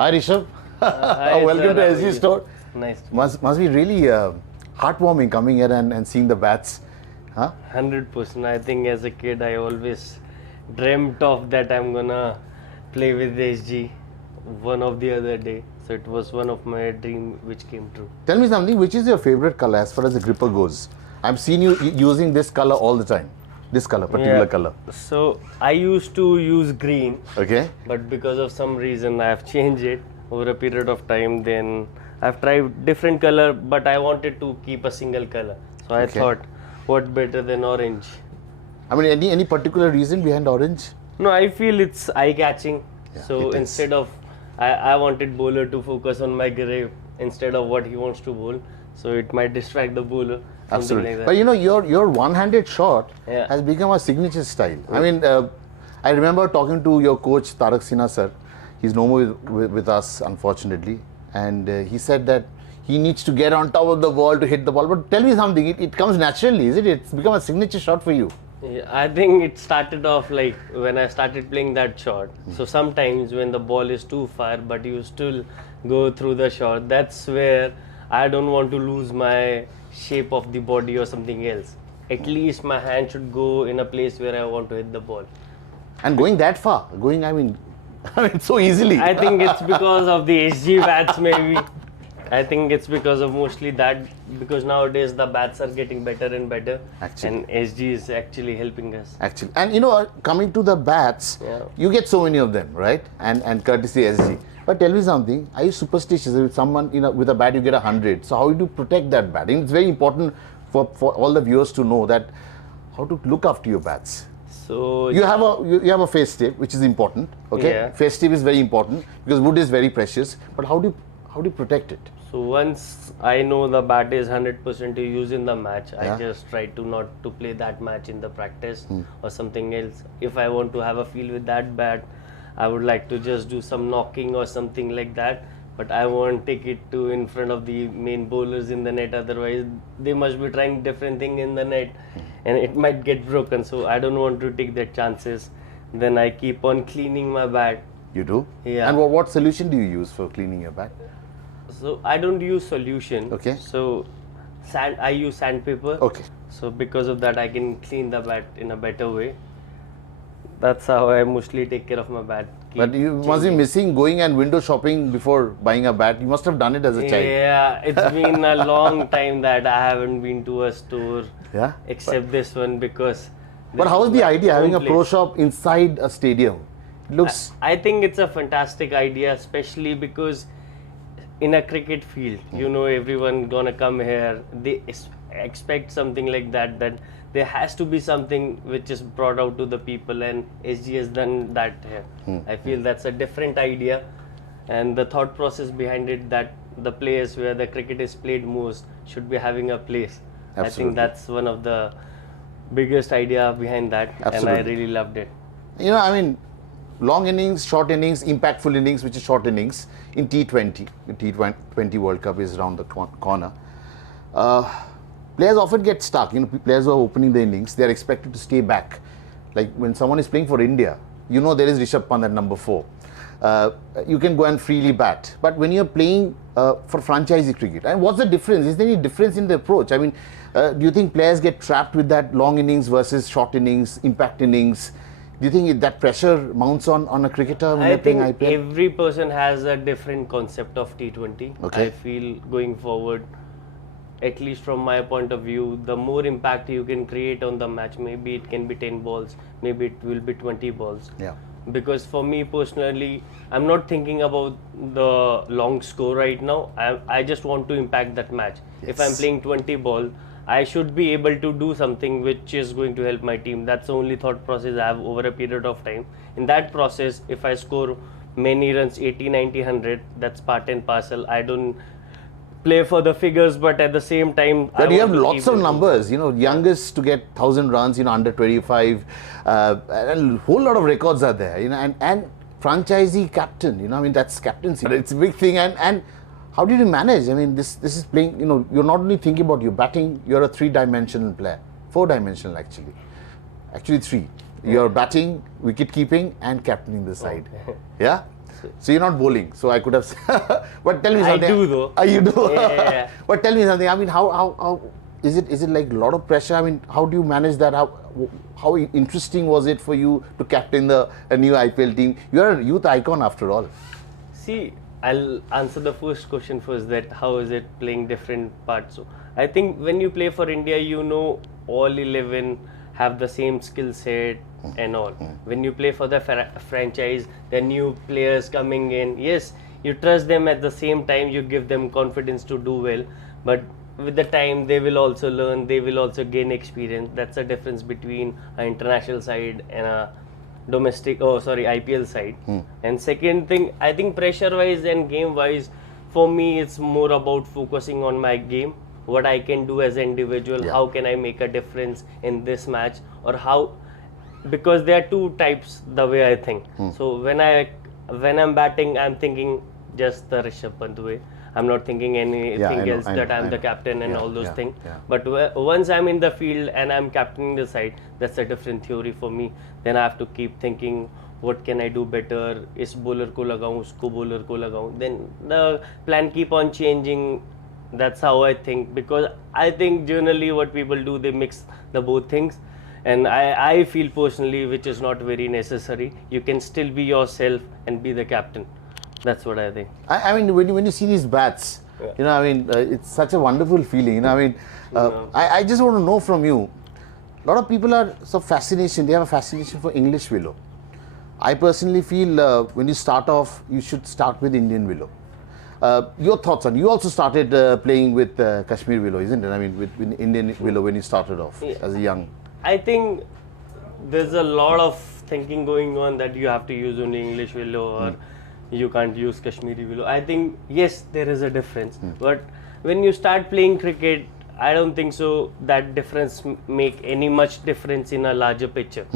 Hi Rishabh. Hi, Welcome sir. to How are SG you? Store. Nice to Must be really heartwarming coming here and seeing the bats. Huh? 100%. I think as a kid, I always dreamt of that I'm gonna play with SG one of the other day. So it was one of my dream which came true. Tell me something, which is your favorite color as far as the gripper goes? I've seen you using this color all the time. This color, particular color. So I used to use green, Okay? but because of some reason I have changed it over a period of time. Then I've tried different color, but I wanted to keep a single color. So I Okay. thought, what better than orange? I mean, any particular reason behind orange? No, I feel it's eye catching. Yeah, So it is. instead of, I wanted bowler to focus on my grip instead of what he wants to bowl. So it might distract the bowler. Something Absolutely. like that. But you know, your one-handed shot Yeah. has become a signature style. I mean, I remember talking to your coach Tarak Sinha sir. He's no more with us, unfortunately, and he said that he needs to get on top of the ball to hit the ball. But tell me something, it comes naturally, is it? It's become a signature shot for you. Yeah, I think it started off like when I started playing that shot. So sometimes when the ball is too far, but you still go through the shot, that's where I don't want to lose my shape of the body or something else. At least my hand should go in a place where I want to hit the ball. And going that far, I mean, so easily. I think it's because of the SG bats, maybe. I think it's because of mostly that, because nowadays the bats are getting better and better, Actually. and SG is actually helping us. Actually, and you know, coming to the bats, Yeah. you get so many of them, right? And courtesy SG. But tell me something, are you superstitious? If someone, you know, with a bat you get 100, so how do you protect that bat? And it's very important for all the viewers to know that how to look after your bats. So You have a face tape, which is important. Okay, Yeah. face tape is very important because wood is very precious. But how do you protect it? So once I know the bat is 100% to use in the match, Yeah. I just try to not to play that match in the practice or something else. If I want to have a feel with that bat, I would like to just do some knocking or something like that. But I won't take it to in front of the main bowlers in the net. Otherwise, they must be trying different thing in the net, and it might get broken. So I don't want to take that chances. Then I keep on cleaning my bat. You do? Yeah. And what solution do you use for cleaning your bat? So I don't use solution. Okay. So I use sandpaper. Okay. So because of that, I can clean the bat in a better way. That's how I mostly take care of my bat. But you must be missing going and window shopping before buying a bat. You must have done it as a child. Yeah, it's been a long time that I haven't been to a store Yeah. except this one, because. But this how is the my idea having a home pro place. shop inside a stadium? It looks. I think it's a fantastic idea, especially because in a cricket field, you know, everyone gonna come here. They expect something like that. That there has to be something which is brought out to the people, and SG has done that here. I feel that's a different idea, and the thought process behind it, that the place where the cricket is played most should be having a place. I Absolutely. think that's one of the biggest idea behind that, and I Absolutely. really loved it. You know, I mean, long innings, short innings, impactful innings, which is short innings in T20. The T20 World Cup is around the corner. Players often get stuck. You know, players who are opening the innings, they are expected to stay back. Like when someone is playing for India, you know there is Rishabh Pant at number 4. You can go and freely bat. But when you're playing for franchisee cricket, and what's the difference? Is there any difference in the approach? I mean, do you think players get trapped with that long innings versus short innings, impact innings? Do you think that pressure mounts on a cricketer when I they're playing think IPL? every person has a different concept of T20. Okay. I feel going forward, at least from my point of view, the more impact you can create on the match, maybe it can be 10 balls, maybe it will be 20 balls. Yeah. Because for me personally, I'm not thinking about the long score right now. I just want to impact that match. If I'm Yes. playing 20 ball, I should be able to do something which is going to help my team. That's the only thought process I have over a period of time. In that process, if I score many runs, 80, 90, 100, that's part and parcel. I don't play for the figures, but at the same time, But I you have want to lots keep of it. numbers, you know, youngest to get 1,000 runs, you know, under 25, and a whole lot of records are there, you know, and franchisee captain, you know, I mean, that's captaincy. It's a big thing, and how did you manage? I mean, this is playing, you know, you're not only thinking about your batting, you're a 3-dimensional player, 4-dimensional actually. Actually 3. You're batting, wicket keeping, and captaining the side. Okay. Yeah? So you're not bowling. So I could have. But tell me I something. do though. You do. Yeah. But tell me something. I mean, how is it? Is it like a lot of pressure? I mean, how do you manage that? How interesting was it for you to captain a new IPL team? You're a youth icon after all. See, I'll answer the first question first, that how is it playing different parts. So I think when you play for India, you know all 11 have the same skill set and all. When you play for the franchise, the new players coming in, yes, you trust them, at the same time you give them confidence to do well, but with the time they will also learn, they will also gain experience. That's the difference between an international side and a IPL side. And second thing, I think pressure wise and game wise, for me it's more about focusing on my game, what I can do as an individual, how can I make a difference in this match, or how, because there are two types the way I think. So when I'm batting, I'm thinking just the Rishabh Pant way. I'm not thinking anything else, that I'm the captain and all those things. But once I'm in the field and I'm captaining the side, that's a different theory for me. Then I have to keep thinking, what can I do better? Is bowler ko lagaun, usko bowler ko lagaun. Then the plan keep on changing. That's how I think, because I think generally what people do, they mix the both things, and I feel personally, which is not very necessary. You can still be yourself and be the captain. That's what I think. I mean, when you see these bats, you know, I mean, it's such a wonderful feeling. You know, I mean, I just want to know from you. A lot of people are so fascination. They have a fascination for English willow. I personally feel when you start off, you should start with Indian willow. Your thoughts on? You also started playing with Kashmir willow, isn't it? I mean, with Indian willow when you started off as a young. I think there's a lot of thinking going on that you have to use only English willow or you can't use Kashmiri willow. I think yes, there is a difference, but when you start playing cricket, I don't think so that difference make any much difference in a larger picture.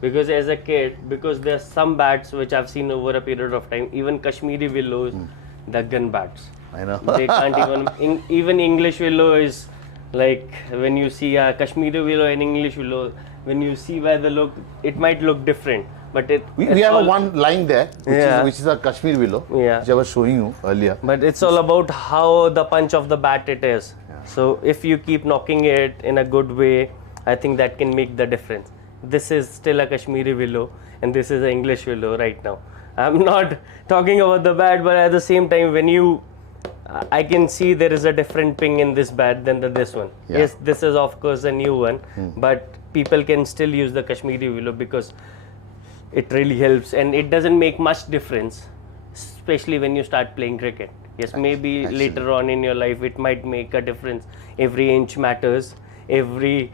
Because as a kid, because there's some bats which I've seen over a period of time, even Kashmiri willows, the gun bats. I know. They can't even English willow is like, when you see a Kashmiri willow and English willow, when you see by the look, it might look different. But we have one line there, which is a Kashmir willow, which I was showing you earlier. But it's all about how the punch of the bat it is. So if you keep knocking it in a good way, I think that can make the difference. This is still a Kashmiri willow and this is an English willow right now. I'm not talking about the bat, but at the same time, when I can see there is a different ping in this bat than this one. Yes, this is of course a new one, but people can still use the Kashmiri willow because it really helps and it doesn't make much difference, especially when you start playing cricket. Yes, maybe later on in your life it might make a difference. Every inch matters, every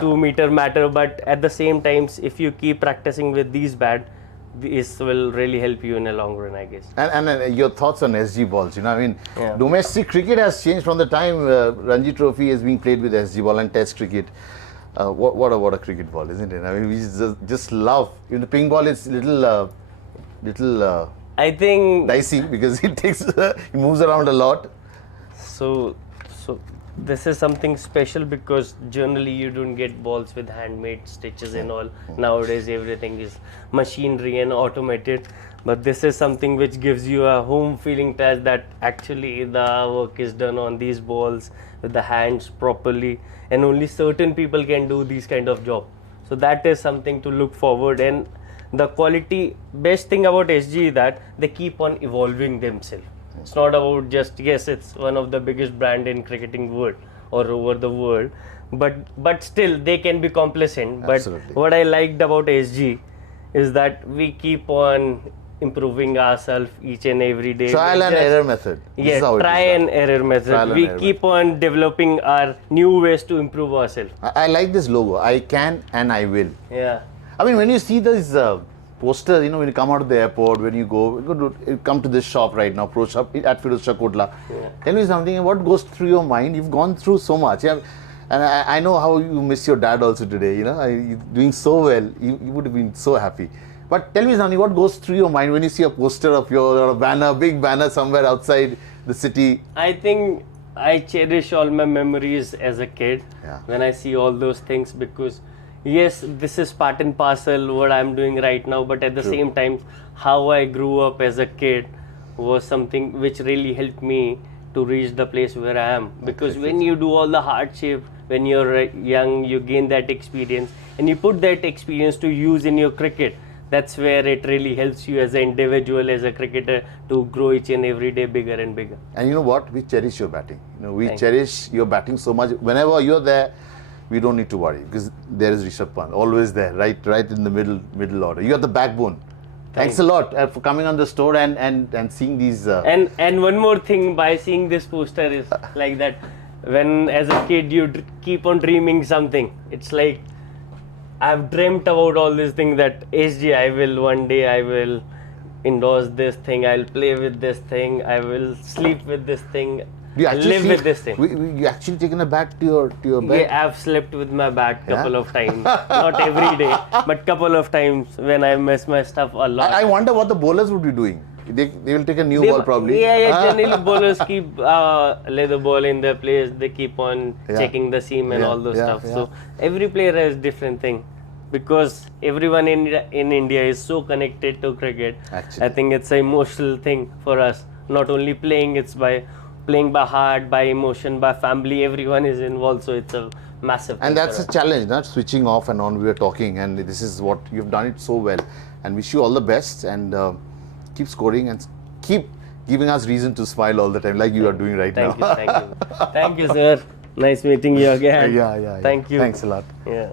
2 meter matter, but at the same time, if you keep practicing with these bats, this will really help you in a long run, I guess. And your thoughts on SG balls? You know, I mean, domestic cricket has changed from the time Ranji Trophy is being played with SG ball and Test cricket. What a cricket ball, isn't it? I mean, we just love. You know, ping ball is little I think dicey because it moves around a lot. So this is something special because generally you don't get balls with handmade stitches and all. Nowadays everything is machinery and automated, but this is something which gives you a home feeling touch that actually the work is done on these balls with the hands properly, and only certain people can do these kind of job. So that is something to look forward. And the quality, best thing about SG is that they keep on evolving themselves. It's not about just, yes, it's one of the biggest brand in cricketing world or over the world, but still they can be complacent. Absolutely. But what I liked about SG is that we keep on improving ourselves each and every day. Trial and error method. Yes, try and error method. We keep on developing our new ways to improve ourselves. I like this logo. I can and I will. Yeah. I mean, when you see these posters, you know, when you come out of the airport, when you come to this shop right now, Pro Shop at Firoz Shah Kotla. Tell me something, what goes through your mind? You've gone through so much. Yeah? And I know how you miss your dad also today, you know, you're doing so well. You would have been so happy. But tell me something, what goes through your mind when you see a poster of yours or a banner, big banner somewhere outside the city? I think I cherish all my memories as a kid when I see all those things, because yes, this is part and parcel what I'm doing right now, but at the same time, how I grew up as a kid was something which really helped me to reach the place where I am. Because when you do all the hardship, when you're young, you gain that experience and you put that experience to use in your cricket. That's where it really helps you as an individual, as a cricketer, to grow each and every day bigger and bigger. And you know what? We cherish your batting. We cherish your batting so much. Whenever you're there, we don't need to worry because there is Rishabh Pant, always there, right in the middle order. You are the backbone. Thanks a lot for coming on the store and seeing these. And one more thing, by seeing this poster is like that. When as a kid you keep on dreaming something, it's like I've dreamt about all these things that SG, one day I will endorse this thing, I'll play with this thing, I will sleep with this thing, You I'll actually live with this thing. You actually taken a bat to your bed? Yeah, I've slept with my bat couple of times. Not every day, but couple of times when I mess my stuff a lot. I wonder what the bowlers would be doing. They will take a new ball probably. Yeah, generally bowlers keep leather ball in their place. They keep on checking the seam and all those stuff. So every player has different thing. Because everyone in India is so connected to cricket. Actually. I think it's an emotional thing for us. Not only playing, it's by playing by heart, by emotion, by family. Everyone is involved, so it's a massive thing. And that's for a us. challenge, not switching off and on. We were talking, and this is what you've done it so well. And wish you all the best, and keep scoring and keep giving us reason to smile all the time, like you are doing right now. Thank you. Thank you, sir. Nice meeting you again. Yeah. Thank you. Thanks a lot. Yeah.